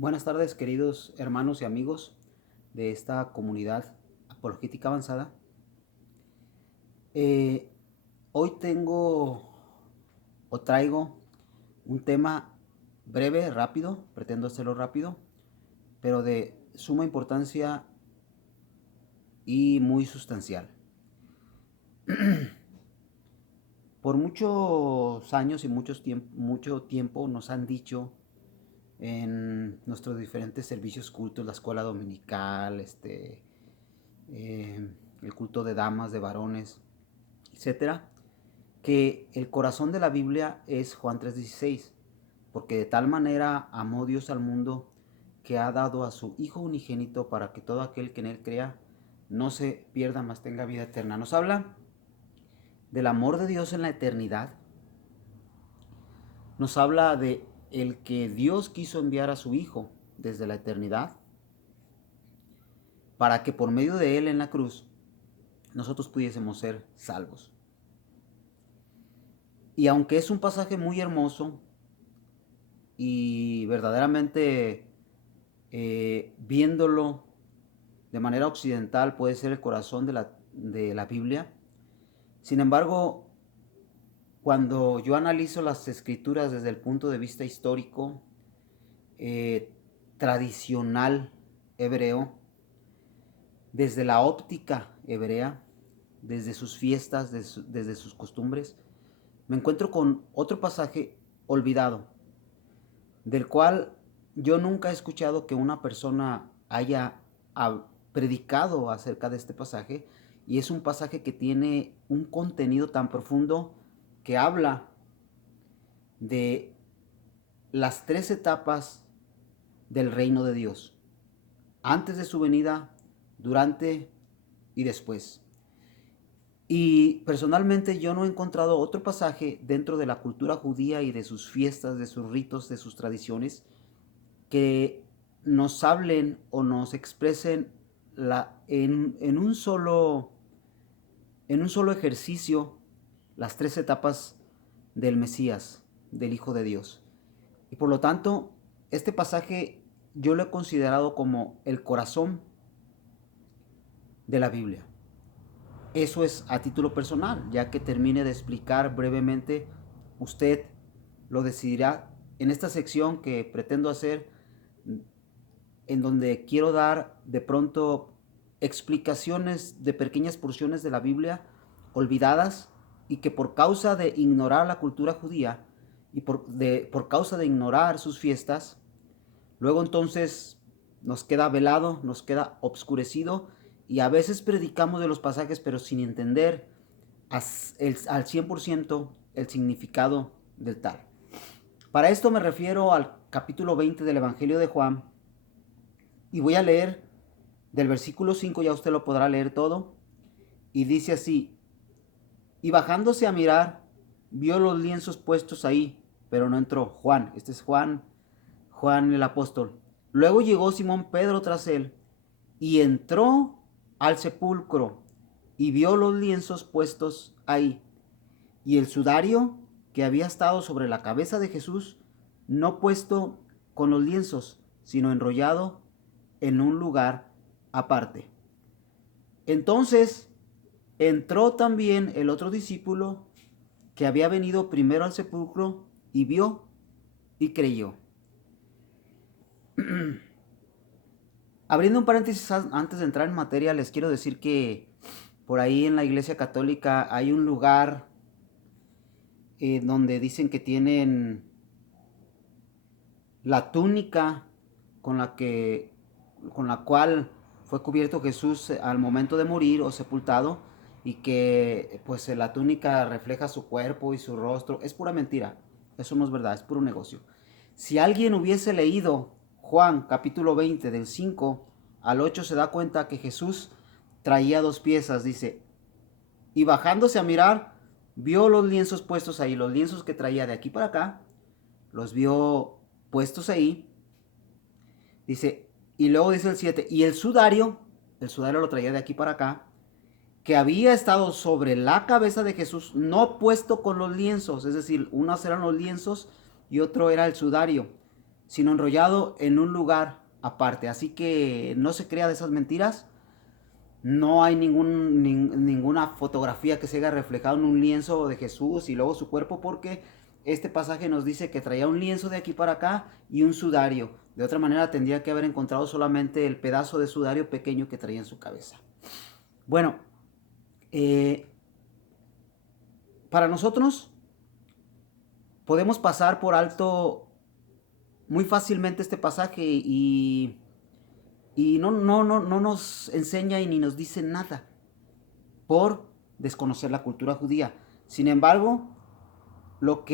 Buenas tardes, queridos hermanos y amigos de esta comunidad apologética avanzada. Eh, Hoy traigo un tema breve, rápido, pretendo hacerlo rápido, pero de suma importancia y muy sustancial. Por muchos años y mucho tiempo nos han dicho en nuestros diferentes servicios cultos, la escuela dominical, el culto de damas, de varones, etcétera, que el corazón de la Biblia es Juan 3:16, porque de tal manera amó Dios al mundo que ha dado a su Hijo unigénito para que todo aquel que en él crea no se pierda, mas tenga vida eterna. Nos habla del amor de Dios en la eternidad, nos habla de el que Dios quiso enviar a su Hijo desde la eternidad para que por medio de él en la cruz nosotros pudiésemos ser salvos. Y aunque es un pasaje muy hermoso y verdaderamente viéndolo de manera occidental puede ser el corazón de la Biblia, sin embargo, cuando yo analizo las escrituras desde el punto de vista histórico, eh, tradicional hebreo, desde la óptica hebrea, desde sus fiestas, desde sus costumbres, me encuentro con otro pasaje olvidado, del cual yo nunca he escuchado que una persona haya predicado acerca de este pasaje, y es un pasaje que tiene un contenido tan profundo que habla de las tres etapas del reino de Dios, antes de su venida, durante y después. Y personalmente yo no he encontrado otro pasaje dentro de la cultura judía y de sus fiestas, de sus ritos, de sus tradiciones, que nos hablen o nos expresen en un solo ejercicio las tres etapas del Mesías, del Hijo de Dios. Y por lo tanto, este pasaje yo lo he considerado como el corazón de la Biblia. Eso es a título personal, ya que termine de explicar brevemente, usted lo decidirá en esta sección que pretendo hacer, en donde quiero dar de pronto explicaciones de pequeñas porciones de la Biblia olvidadas, y que por causa de ignorar la cultura judía y por causa de ignorar sus fiestas, luego entonces nos queda velado, nos queda obscurecido, y a veces predicamos de los pasajes pero sin entender al 100% el significado del tal. Para esto me refiero al capítulo 20 del Evangelio de Juan, y voy a leer del versículo 5, ya usted lo podrá leer todo, y dice así: y bajándose a mirar, vio los lienzos puestos ahí, pero no entró. Juan, este es Juan el apóstol. Luego llegó Simón Pedro tras él, y entró al sepulcro, y vio los lienzos puestos ahí, y el sudario que había estado sobre la cabeza de Jesús, no puesto con los lienzos, sino enrollado en un lugar aparte. Entonces entró también el otro discípulo que había venido primero al sepulcro, y vio y creyó. Abriendo un paréntesis antes de entrar en materia, les quiero decir que por ahí en la Iglesia Católica hay un lugar donde dicen que tienen la túnica con con la cual fue cubierto Jesús al momento de morir o sepultado, y que pues la túnica refleja su cuerpo y su rostro. Es pura mentira, eso no es verdad, es puro negocio. Si alguien hubiese leído Juan capítulo 20 del 5 al 8, se da cuenta que Jesús traía dos piezas. Dice: y bajándose a mirar, vio los lienzos puestos ahí. Los lienzos que traía de aquí para acá, los vio puestos ahí. Dice, y luego dice el 7, y el sudario lo traía de aquí para acá, que había estado sobre la cabeza de Jesús, no puesto con los lienzos. Es decir, unos eran los lienzos y otro era el sudario, sino enrollado en un lugar aparte. Así que no se crea de esas mentiras. No hay ninguna fotografía que se haya reflejado en un lienzo de Jesús y luego su cuerpo, porque este pasaje nos dice que traía un lienzo de aquí para acá y un sudario. De otra manera tendría que haber encontrado solamente el pedazo de sudario pequeño que traía en su cabeza. Bueno, para nosotros podemos pasar por alto muy fácilmente este pasaje y no nos enseña y ni nos dice nada por desconocer la cultura judía. Sin embargo, lo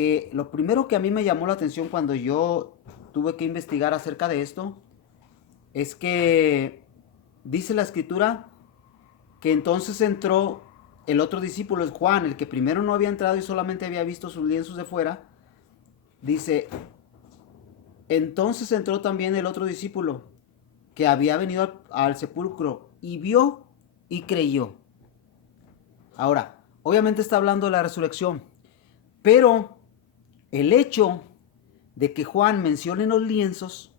primero que a mí me llamó la atención cuando yo tuve que investigar acerca de esto es que dice la escritura que entonces entró el otro discípulo, es Juan, el que primero no había entrado y solamente había visto sus lienzos de fuera. Dice, entonces entró también el otro discípulo que había venido al sepulcro y vio y creyó. Ahora, obviamente está hablando de la resurrección, pero el hecho de que Juan mencione los lienzos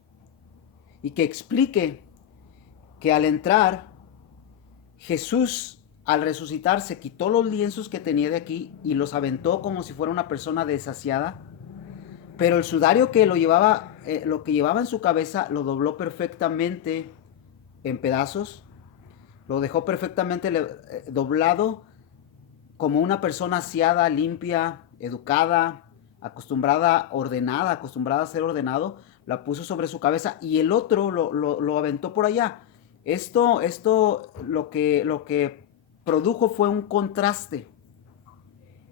y que explique que al entrar Jesús, al resucitar, se quitó los lienzos que tenía de aquí y los aventó como si fuera una persona desasiada, pero el sudario que lo que llevaba en su cabeza, lo dobló perfectamente en pedazos, lo dejó perfectamente doblado como una persona aseada, limpia, educada, acostumbrada a ser ordenado, la puso sobre su cabeza y el otro lo aventó por allá. Esto lo que produjo fue un contraste.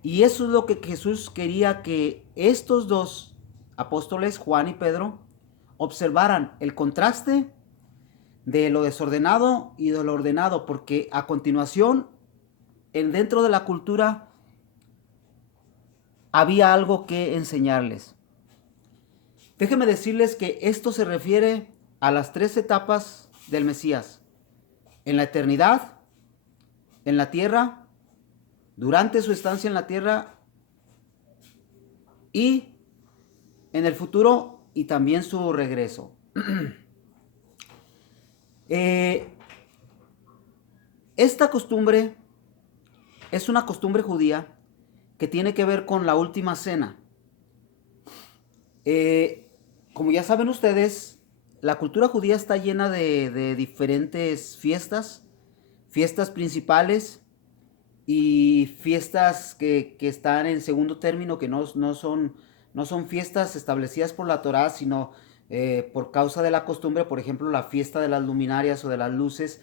Y eso es lo que Jesús quería que estos dos apóstoles, Juan y Pedro, observaran el contraste de lo desordenado y de lo ordenado, porque a continuación, dentro de la cultura, había algo que enseñarles. Déjenme decirles que esto se refiere a las tres etapas del Mesías: en la eternidad, en la tierra, durante su estancia en la tierra y en el futuro y también su regreso. Esta costumbre es una costumbre judía que tiene que ver con la última cena. Como ya saben ustedes, la cultura judía está llena de diferentes fiestas principales y fiestas que están en segundo término, que no son fiestas establecidas por la Torá, sino por causa de la costumbre. Por ejemplo, la fiesta de las luminarias o de las luces,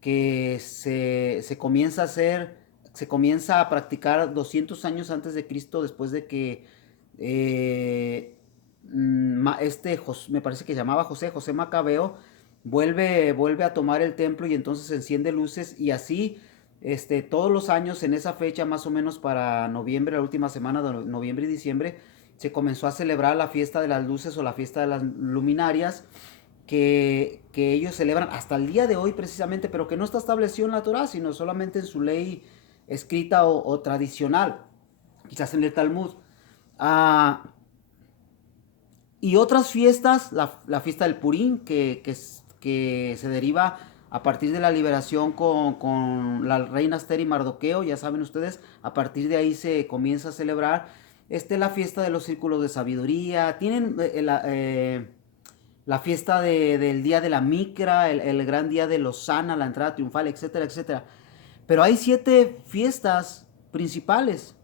que se comienza a hacer, se comienza a practicar 200 años antes de Cristo, después de que me parece que llamaba José Macabeo, vuelve a tomar el templo y entonces enciende luces y así todos los años en esa fecha, más o menos para noviembre, la última semana de noviembre y diciembre, se comenzó a celebrar la fiesta de las luces o la fiesta de las luminarias, que ellos celebran hasta el día de hoy precisamente, pero que no está establecido en la Torá, sino solamente en su ley escrita o tradicional, quizás en el Talmud. Y otras fiestas, la fiesta del Purim, que se deriva a partir de la liberación con la reina Esther y Mardoqueo, ya saben ustedes, a partir de ahí se comienza a celebrar la fiesta de los círculos de sabiduría. Tienen la fiesta del día de la Micra, el gran día de Losana, la entrada triunfal, etcétera, etcétera. Pero hay 7 fiestas principales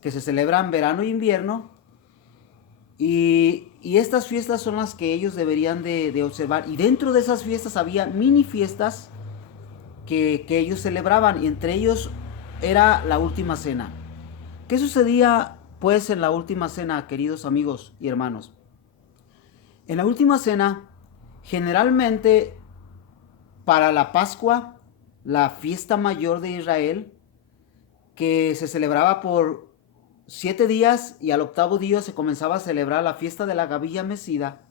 que se celebran verano e invierno. Y estas fiestas son las que ellos deberían de observar. Y dentro de esas fiestas había mini fiestas que ellos celebraban. Y entre ellos era la última cena. ¿Qué sucedía pues en la última cena, queridos amigos y hermanos? En la última cena, generalmente para la Pascua, la fiesta mayor de Israel, que se celebraba por 7 días, y al octavo día se comenzaba a celebrar la fiesta de la gavilla mecida,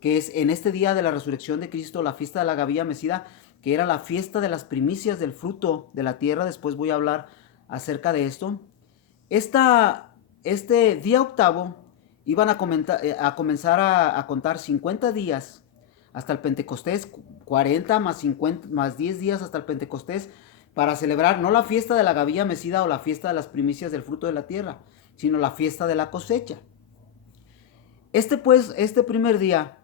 que es en este día de la resurrección de Cristo, la fiesta de la gavilla mecida, que era la fiesta de las primicias del fruto de la tierra. Después voy a hablar acerca de esto. Este día octavo iban a comenzar a contar 50 días hasta el Pentecostés, 40 más 50 más 10 días hasta el Pentecostés, para celebrar no la fiesta de la gavilla mecida o la fiesta de las primicias del fruto de la tierra, sino la fiesta de la cosecha. Este primer día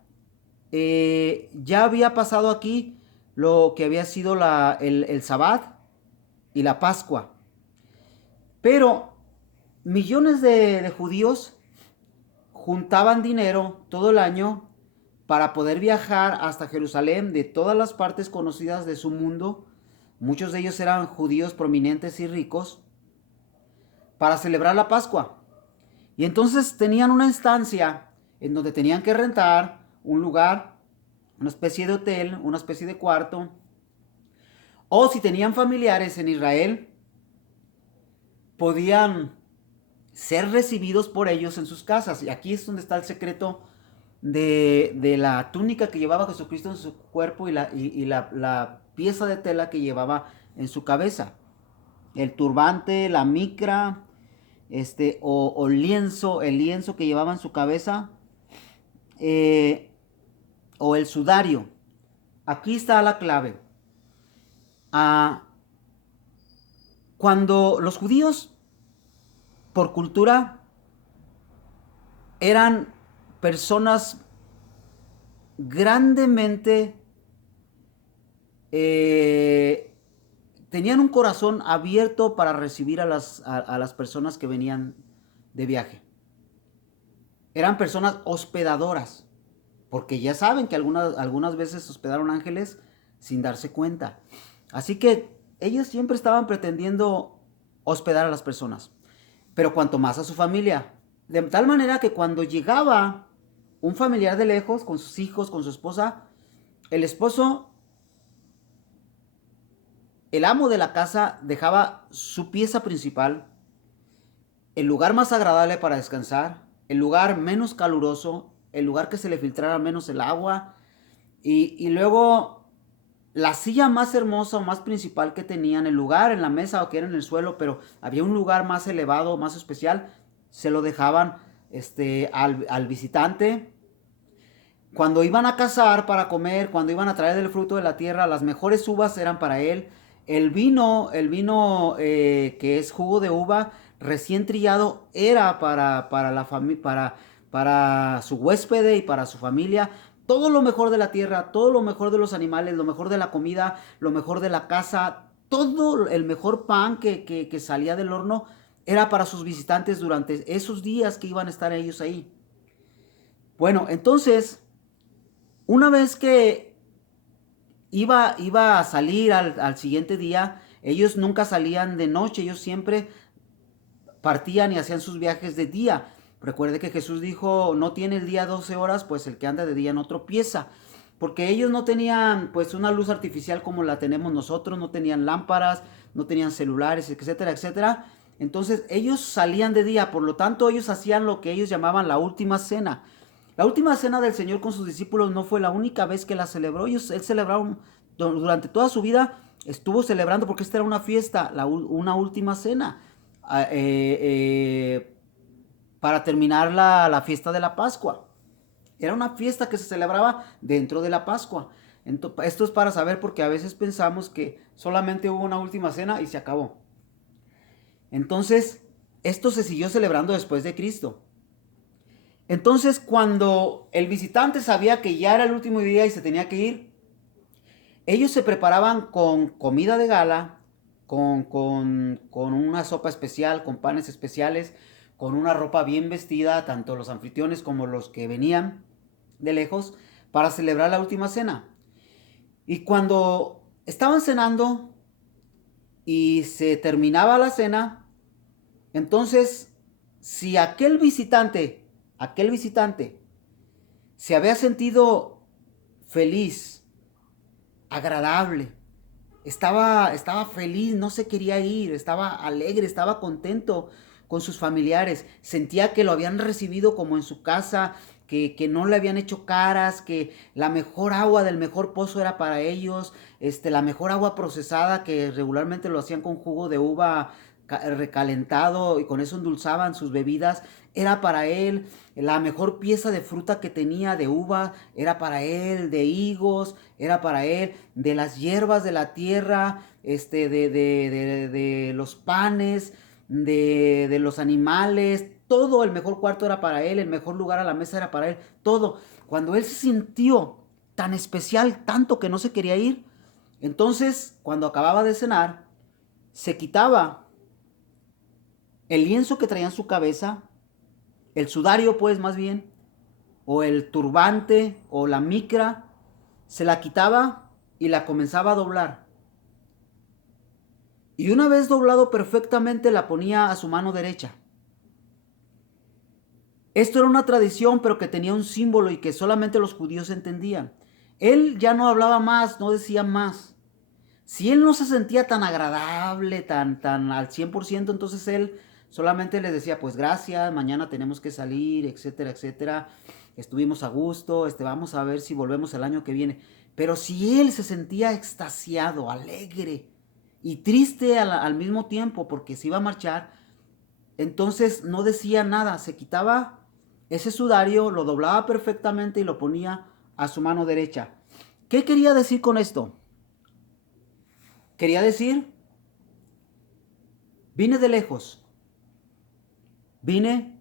ya había pasado aquí lo que había sido el Sabbat y la Pascua. Pero millones de judíos juntaban dinero todo el año para poder viajar hasta Jerusalén de todas las partes conocidas de su mundo. Muchos de ellos eran judíos prominentes y ricos para celebrar la Pascua. Y entonces tenían una estancia en donde tenían que rentar un lugar, una especie de hotel, una especie de cuarto. O si tenían familiares en Israel, podían ser recibidos por ellos en sus casas. Y aquí es donde está el secreto de la túnica que llevaba Jesucristo en su cuerpo y la pieza de tela que llevaba en su cabeza. El turbante, la micra, o lienzo, el lienzo que llevaba en su cabeza, o el sudario. Aquí está la clave. Cuando los judíos, por cultura, eran personas grandemente, tenían un corazón abierto para recibir a las personas que venían de viaje. Eran personas hospedadoras, porque ya saben que algunas veces hospedaron ángeles sin darse cuenta. Así que ellos siempre estaban pretendiendo hospedar a las personas, pero cuanto más a su familia. De tal manera que cuando llegaba un familiar de lejos, con sus hijos, con su esposa, el esposo, el amo de la casa, dejaba su pieza principal, el lugar más agradable para descansar, el lugar menos caluroso, el lugar que se le filtrara menos el agua, y luego la silla más hermosa o más principal que tenían, el lugar en la mesa o que era en el suelo, pero había un lugar más elevado, más especial, se lo dejaban al visitante. Cuando iban a cazar para comer, cuando iban a traer del fruto de la tierra, las mejores uvas eran para él. El vino que es jugo de uva recién trillado era para su huésped y para su familia. Todo lo mejor de la tierra, todo lo mejor de los animales, lo mejor de la comida, lo mejor de la casa, todo el mejor pan que salía del horno era para sus visitantes durante esos días que iban a estar ellos ahí. Bueno, entonces, una vez que iba a salir al siguiente día, ellos nunca salían de noche, ellos siempre partían y hacían sus viajes de día. Recuerde que Jesús dijo, no tiene el día 12 horas, pues el que anda de día no tropieza. Porque ellos no tenían pues una luz artificial como la tenemos nosotros, no tenían lámparas, no tenían celulares, etcétera, etcétera. Entonces ellos salían de día, por lo tanto ellos hacían lo que ellos llamaban la última cena. La última cena del Señor con sus discípulos no fue la única vez que la celebró. Él celebraron durante toda su vida, estuvo celebrando porque esta era una fiesta, una última cena. ah, eh, eh, para terminar la fiesta de la Pascua. Era una fiesta que se celebraba dentro de la Pascua. Esto es para saber porque a veces pensamos que solamente hubo una última cena y se acabó. Entonces, esto se siguió celebrando después de Cristo. Entonces, cuando el visitante sabía que ya era el último día y se tenía que ir, ellos se preparaban con comida de gala, con una sopa especial, con panes especiales, con una ropa bien vestida, tanto los anfitriones como los que venían de lejos, para celebrar la última cena. Y cuando estaban cenando y se terminaba la cena, entonces, si aquel visitante se había sentido feliz, agradable, estaba feliz, no se quería ir, estaba alegre, estaba contento con sus familiares, sentía que lo habían recibido como en su casa, que no le habían hecho caras, que la mejor agua del mejor pozo era para ellos, la mejor agua procesada que regularmente lo hacían con jugo de uva recalentado y con eso endulzaban sus bebidas. Era para él la mejor pieza de fruta que tenía, de uva, era para él, de higos, era para él, de las hierbas de la tierra, de los panes, de los animales, todo. El mejor cuarto era para él, el mejor lugar a la mesa era para él, todo. Cuando él se sintió tan especial, tanto que no se quería ir, entonces cuando acababa de cenar, se quitaba el lienzo que traía en su cabeza, el sudario pues más bien, o el turbante o la micra, se la quitaba y la comenzaba a doblar. Y una vez doblado perfectamente la ponía a su mano derecha. Esto era una tradición, pero que tenía un símbolo y que solamente los judíos entendían. Él ya no hablaba más, no decía más. Si él no se sentía tan agradable, tan al 100%, entonces él solamente les decía, pues gracias, mañana tenemos que salir, etcétera, etcétera. Estuvimos a gusto, vamos a ver si volvemos el año que viene. Pero si él se sentía extasiado, alegre y triste al mismo tiempo porque se iba a marchar, entonces no decía nada, se quitaba ese sudario, lo doblaba perfectamente y lo ponía a su mano derecha. ¿Qué quería decir con esto? Quería decir, vine de lejos, vine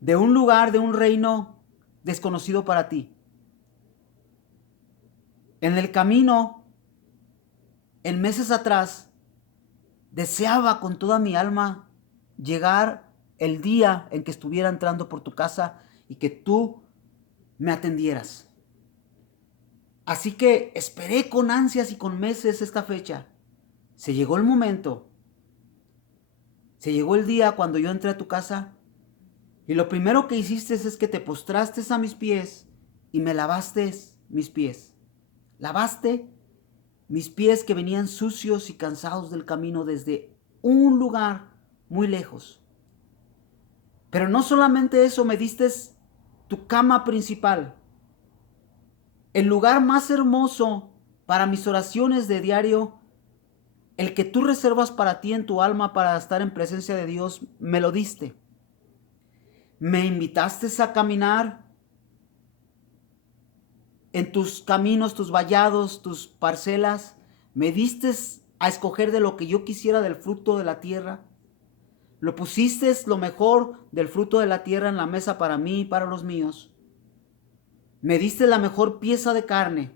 de un lugar, de un reino desconocido para ti. En el camino, en meses atrás, deseaba con toda mi alma llegar el día en que estuviera entrando por tu casa y que tú me atendieras. Así que esperé con ansias y con meses esta fecha. Se llegó el momento. Se llegó el día cuando yo entré a tu casa y lo primero que hiciste es que te postraste a mis pies y me lavaste mis pies. Lavaste mis pies que venían sucios y cansados del camino desde un lugar muy lejos. Pero no solamente eso, me diste tu cama principal, el lugar más hermoso para mis oraciones de diario, el que tú reservas para ti en tu alma para estar en presencia de Dios, me lo diste. Me invitaste a caminar en tus caminos, tus vallados, tus parcelas. Me diste a escoger de lo que yo quisiera del fruto de la tierra. Lo pusiste lo mejor del fruto de la tierra en la mesa para mí y para los míos. Me diste la mejor pieza de carne,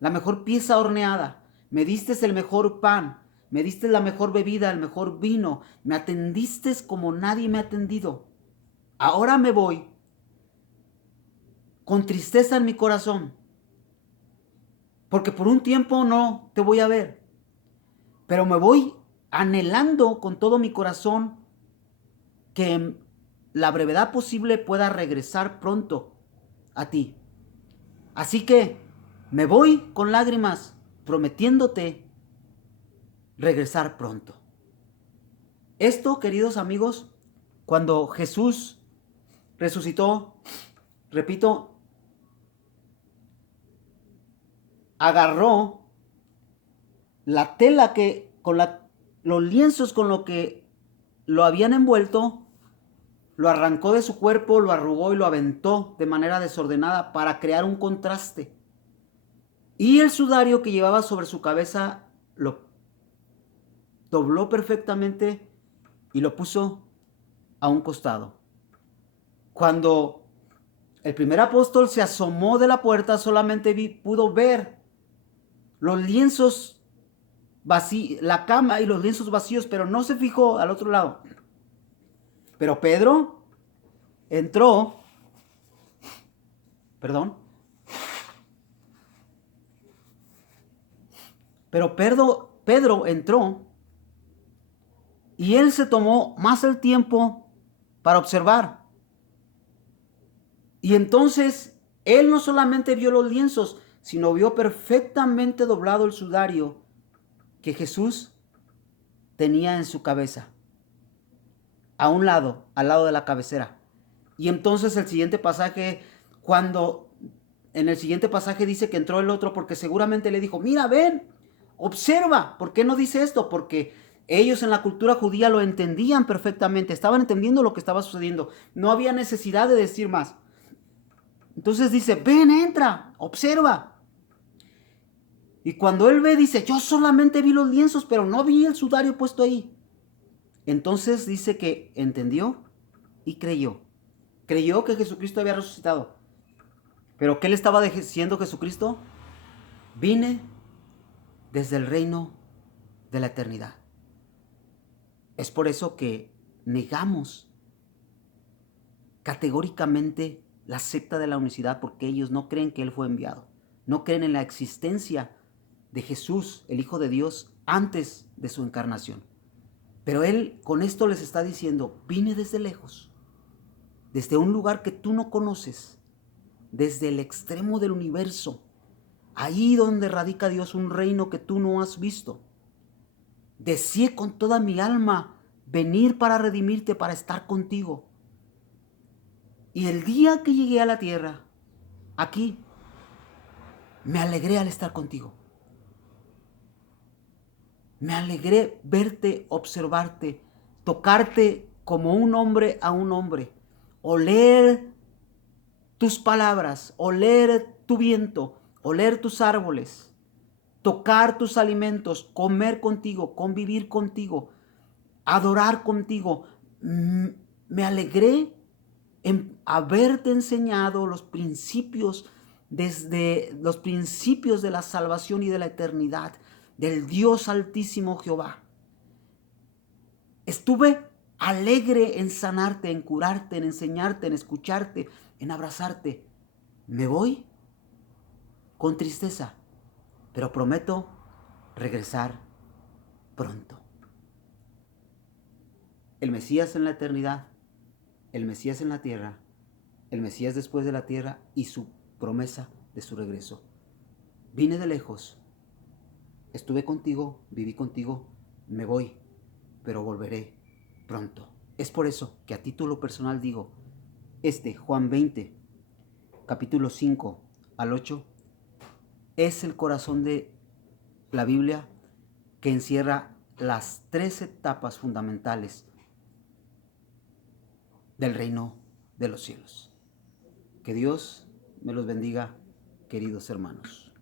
la mejor pieza horneada. Me diste el mejor pan. Me diste la mejor bebida, el mejor vino. Me atendiste como nadie me ha atendido. Ahora me voy con tristeza en mi corazón, porque por un tiempo no te voy a ver, pero me voy anhelando con todo mi corazón que en la brevedad posible pueda regresar pronto a ti. Así que me voy con lágrimas, prometiéndote regresar pronto. Esto, queridos amigos, cuando Jesús resucitó, repito, agarró la tela los lienzos con lo que lo habían envuelto, lo arrancó de su cuerpo, lo arrugó y lo aventó de manera desordenada para crear un contraste. Y el sudario que llevaba sobre su cabeza lo dobló perfectamente y lo puso a un costado. Cuando el primer apóstol se asomó de la puerta, solamente pudo ver los lienzos vacíos, la cama y los lienzos vacíos, pero no se fijó al otro lado. Pero Pedro entró, perdón, pero Pedro entró y él se tomó más el tiempo para observar. Y entonces él no solamente vio los lienzos, sino vio perfectamente doblado el sudario que Jesús tenía en su cabeza, a un lado, al lado de la cabecera. Y entonces el siguiente pasaje, en el siguiente pasaje dice que entró el otro porque seguramente le dijo, mira, ven, Observa. ¿Por qué no dice esto? Porque ellos en la cultura judía lo entendían perfectamente, estaban entendiendo lo que estaba sucediendo. No había necesidad de decir más. Entonces dice, ven, entra, observa. Y cuando él ve, dice, yo solamente vi los lienzos, pero no vi el sudario puesto ahí. Entonces dice que entendió y creyó. Creyó que Jesucristo había resucitado. ¿Pero qué le estaba diciendo Jesucristo? Vine desde el reino de la eternidad. Es por eso que negamos categóricamente la secta de la unicidad, porque ellos no creen que Él fue enviado. No creen en la existencia de Jesús, el Hijo de Dios, antes de su encarnación. Pero Él con esto les está diciendo, vine desde lejos, desde un lugar que tú no conoces, desde el extremo del universo, ahí donde radica Dios, un reino que tú no has visto. Deseé con toda mi alma venir para redimirte, para estar contigo. Y el día que llegué a la tierra, aquí, me alegré al estar contigo. Me alegré verte, observarte, tocarte como un hombre a un hombre, oler tus palabras, oler tu viento, oler tus árboles, tocar tus alimentos, comer contigo, convivir contigo, adorar contigo. Me alegré en haberte enseñado los principios, desde los principios de la salvación y de la eternidad, del Dios Altísimo Jehová. Estuve alegre en sanarte, en curarte, en enseñarte, en escucharte, en abrazarte. Me voy con tristeza, pero prometo regresar pronto. El Mesías en la eternidad, el Mesías en la tierra, el Mesías después de la tierra y su promesa de su regreso. Vine de lejos, estuve contigo, viví contigo, me voy, pero volveré pronto. Es por eso que a título personal digo, Juan 20, capítulo 5 al 8, es el corazón de la Biblia que encierra las 3 etapas fundamentales del reino de los cielos. Que Dios me los bendiga, queridos hermanos.